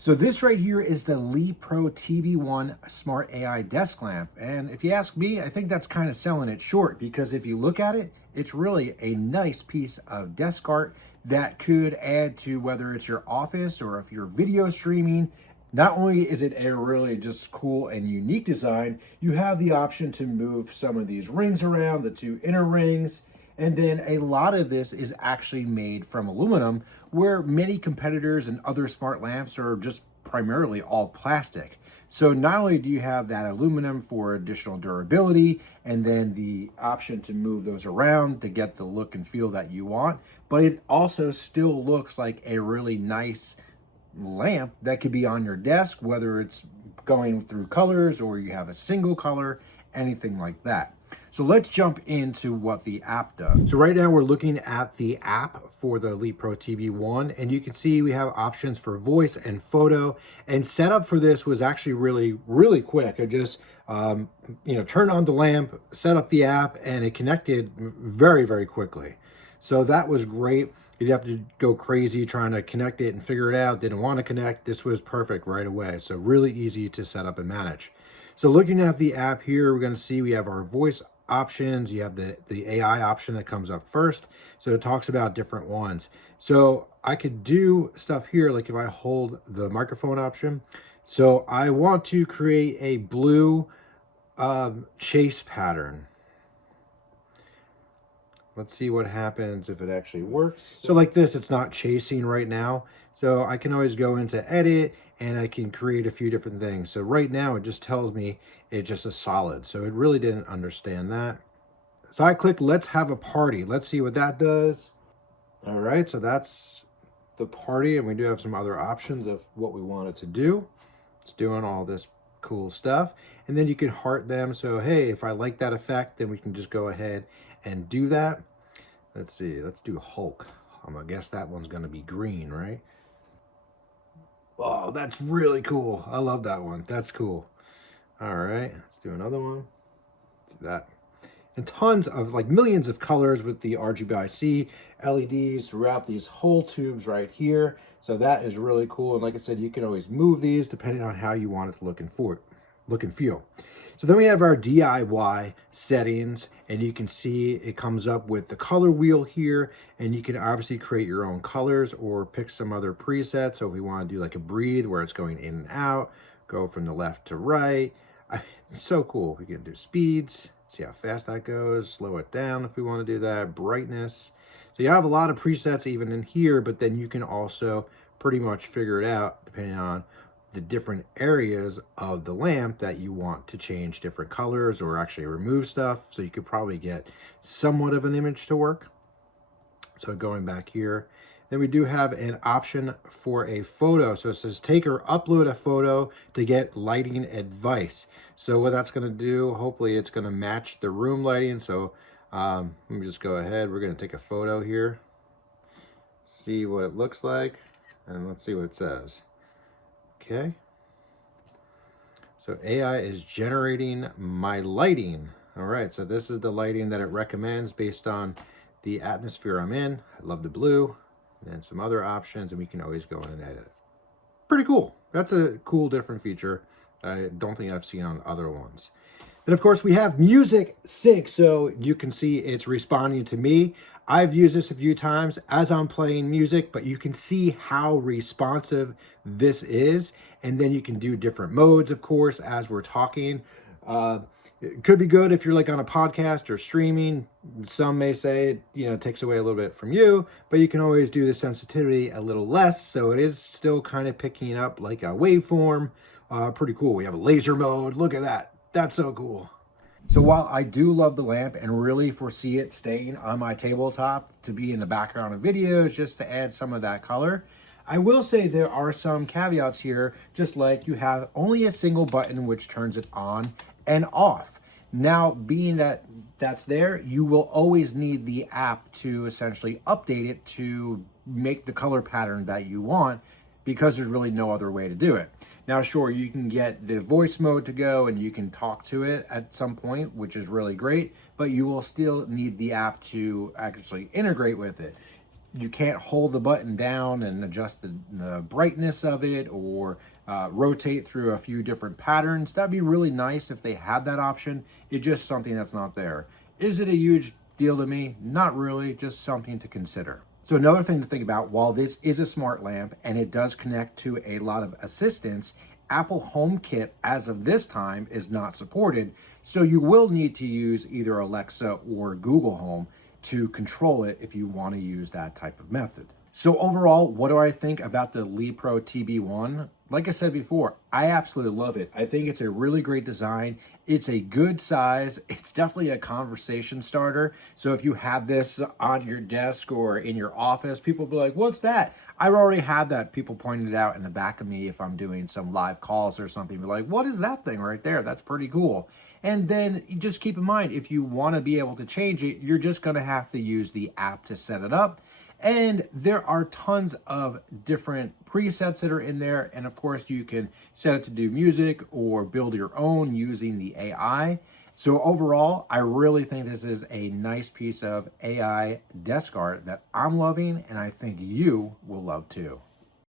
So this right here is the Lepro TB1 Smart AI Desk Lamp. And if you ask me, I think that's kind of selling it short, because if you look at it, it's really a nice piece of desk art that could add to whether it's your office or if you're video streaming. Not only is it a really just cool and unique design, you have the option to move some of these rings around, the two inner rings. And then a lot of this is actually made from aluminum, where many competitors and other smart lamps are just primarily all plastic. So not only do you have that aluminum for additional durability and then the option to move those around to get the look and feel that you want, but it also still looks like a really nice lamp that could be on your desk, whether it's going through colors or you have a single color, anything like that. So let's jump into what the app does. So right now we're looking at the app for the Lepro TB1, and you can see we have options for voice and photo, and setup for this was actually really quick. I just turned on the lamp, set up the app, and it connected very quickly. So that was great. You'd have to go crazy trying to connect it and figure it out. Didn't want to connect. This was perfect right away. So really easy to set up and manage. So looking at the app here, we're going to see we have our voice options. You have the AI option that comes up first. So it talks about different ones. So I could do stuff here, like if I hold the microphone option. So I want to create a blue chase pattern. Let's see what happens if it actually works. So like this, it's not chasing right now. So I can always go into edit and I can create a few different things. So right now it just tells me it's just a solid. So it really didn't understand that. So I click let's have a party. Let's see what that does. All right, so that's the party, and we do have some other options of what we want it to do. It's doing all this cool stuff. And then you can heart them. So hey, if I like that effect, then we can just go ahead and do that. Let's see, let's do Hulk. I'm gonna guess that one's gonna be green, right? Oh, that's really cool. I love that one. That's cool. All right, let's do another one. Let's do that. And tons of, like, millions of colors with the RGB+IC LEDs throughout these whole tubes right here. So that is really cool. And like I said, you can always move these depending on how you want it to look and feel. So then we have our DIY settings, and you can see it comes up with the color wheel here, and you can obviously create your own colors or pick some other presets. So if we want to do like a breathe where it's going in and out, go from the left to right. It's so cool. We can do speeds, see how fast that goes, slow it down if we want to do that, brightness. So you have a lot of presets even in here, but then you can also pretty much figure it out depending on the different areas of the lamp that you want to change different colors or actually remove stuff. So you could probably get somewhat of an image to work. So going back here, then we do have an option for a photo. So it says take or upload a photo to get lighting advice. So what that's gonna do, hopefully it's gonna match the room lighting. So let me just go ahead. We're gonna take a photo here, see what it looks like, and let's see what it says. Okay, so AI is generating my lighting. All right, so this is the lighting that it recommends based on the atmosphere I'm in. I love the blue, and then some other options, and we can always go in and edit it. Pretty cool. That's a cool, different feature. I don't think I've seen on other ones. And of course, we have music sync, so you can see it's responding to me. I've used this a few times as I'm playing music, but you can see how responsive this is. And then you can do different modes, of course, as we're talking. It could be good if you're like on a podcast or streaming. Some may say it takes away a little bit from you, but you can always do the sensitivity a little less. So it is still kind of picking up like a waveform. Pretty cool. We have a laser mode. Look at that. That's so cool. So while I do love the lamp and really foresee it staying on my tabletop to be in the background of videos just to add some of that color, I will say there are some caveats here, just like you have only a single button which turns it on and off. Now, being that that's there, you will always need the app to essentially update it to make the color pattern that you want, because there's really no other way to do it. Now, sure, you can get the voice mode to go and you can talk to it at some point, which is really great, but you will still need the app to actually integrate with it. you can't hold the button down and adjust the brightness of it, or rotate through a few different patterns. That'd be really nice if they had that option. It's just something that's not there. Is it a huge deal to me? Not really, just something to consider. So another thing to think about, while this is a smart lamp and it does connect to a lot of assistants, Apple HomeKit as of this time is not supported. So you will need to use either Alexa or Google Home to control it if you want to use that type of method. So overall, what do I think about the Lepro TB1? Like I said before, I absolutely love it. I think it's a really great design. It's a good size. It's definitely a conversation starter. So if you have this on your desk or in your office, people will be like, what's that? I've already had that. People pointed it out in the back of me if I'm doing some live calls or something. Be like, what is that thing right there? That's pretty cool. And then you just keep in mind, if you want to be able to change it, you're just going to have to use the app to set it up. And there are tons of different presets that are in there. And of course, you can set it to do music or build your own using the AI. So overall, I really think this is a nice piece of AI desk art that I'm loving, and I think you will love too.